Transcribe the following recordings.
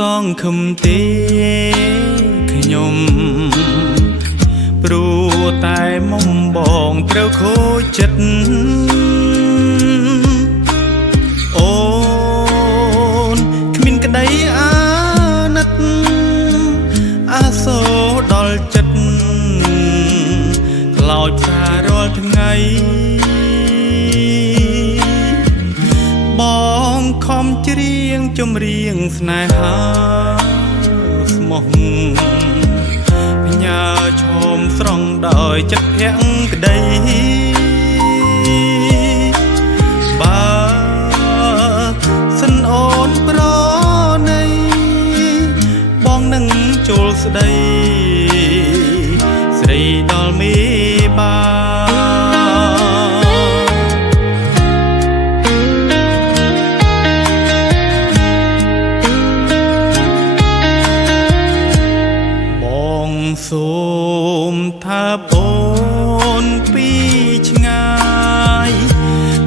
សងខំទេខ្ញុំព្រោះតែមុំបងត្រូវខូចចិត្តអូនគ្មានក្តីអាណិតអាសូរដល់ចិត្តខ្លោចផ្សារាល់ថ្ងៃបងខំច្រៀងចម្រៀងស្នេហាស្មោះផ្ញើឈោមស្រង់ដោយចិត្តភក្តីបើសិនអូនប្រណីបងនឹងចូលស្ដីស្រីដល់មេបាសូមថាអូនពីឆ្ងាយ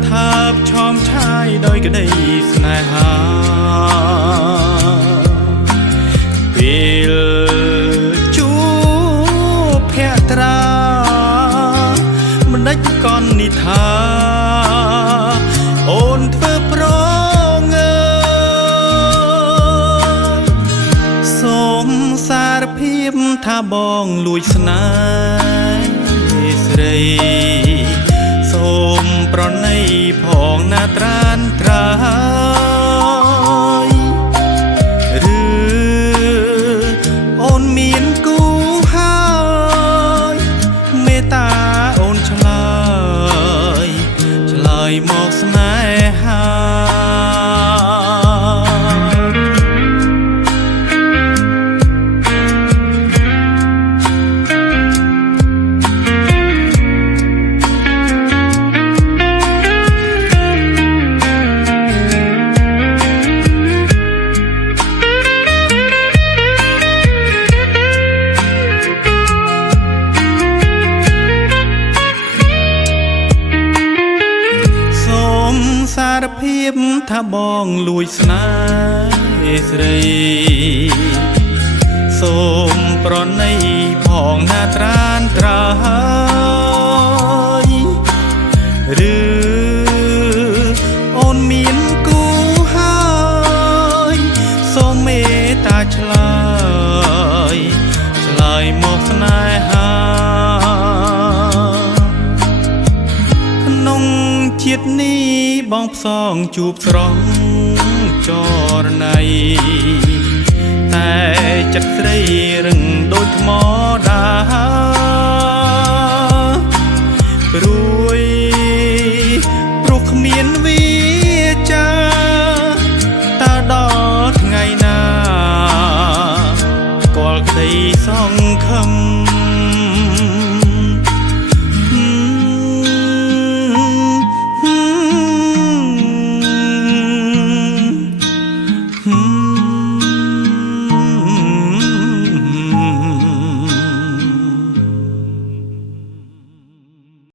ថាបឆោមឆាយដោយក្តីស្នេហាពេលជួបភក្ត្រាមិនដេចកននិថាអូនធ្វើប្រងើសូមសារភាពថាបងលួចស្នេហ៍ស្រីសូមប្រណីផងណាត្រានត្រាយឬអូនមានគូហើយមេត្តាអូនឆ្លើយមកស្នេហាសារភាពថាបងលួចស្នេហ៍ស្រីសូមប្រណីផងណាត្រានត្រាយឬអូនមានគូហើយសូមមេត្តាឆ្លើយមកស្នេហាក្នុងជាតិនេះបងផ្សងជួបស្រស់ចរណៃតែចិត្តស្រីរឹងដូចថ្មដាព្រួយព្រោះគ្មានវាចាតើដល់ថ្ងៃណាស្គាល់ក្តីសង្ឃឹម